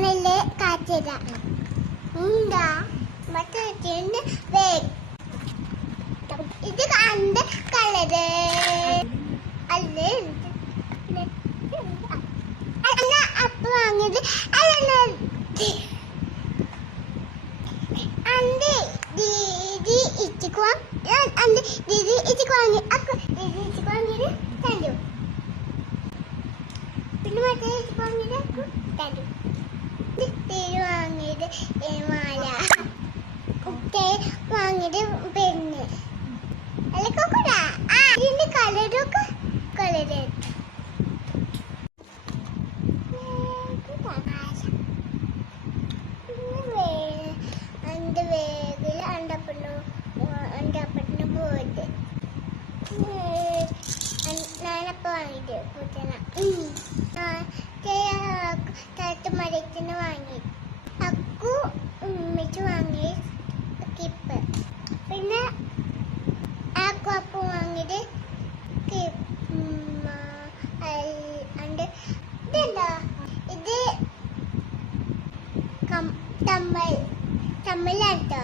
കാണല്ലേ കാച്ചര എന്താ മറ്റേ വേഗ് ഇത് കണ്ട് കളറ് അല്ലേ അപ്പ വാങ്ങിയത് അല്ല അന്റെ ദീദി ഇച്ചിക്ക് അന്റെ ദീദി ഇച്ചിക്ക് വാങ്ങി അക്ക ദീദി ഇച്ചിക്ക് വാങ്ങിയത് തരൂ പിന്നെ മറ്റേ ഇച്ചിക്ക് വാങ്ങിയത് അക്കു തരൂ തേര് വാങ്ങിയത് മാല കുട്ടേ വാങ്ങിയത് പെണ്ണ് അല്ല കൊക്കുട ആ ഇതിന്റെ കളറൊക്കെ കളറ് അണ്ടപ്പട്ടിന് പോയിട്ട് ഞാനപ്പോൾ വാങ്ങിയിട്ട് കൂട്ടണ തട്ട് മരത്തിന് വാങ്ങി അക്കു ഉമ്മിച്ച് വാങ്ങി കിപ്പ് പിന്നെ ആക്കു അപ്പു വാങ്ങിയത് ഇതെന്താ ഇത് തമ്മലാട്ടോ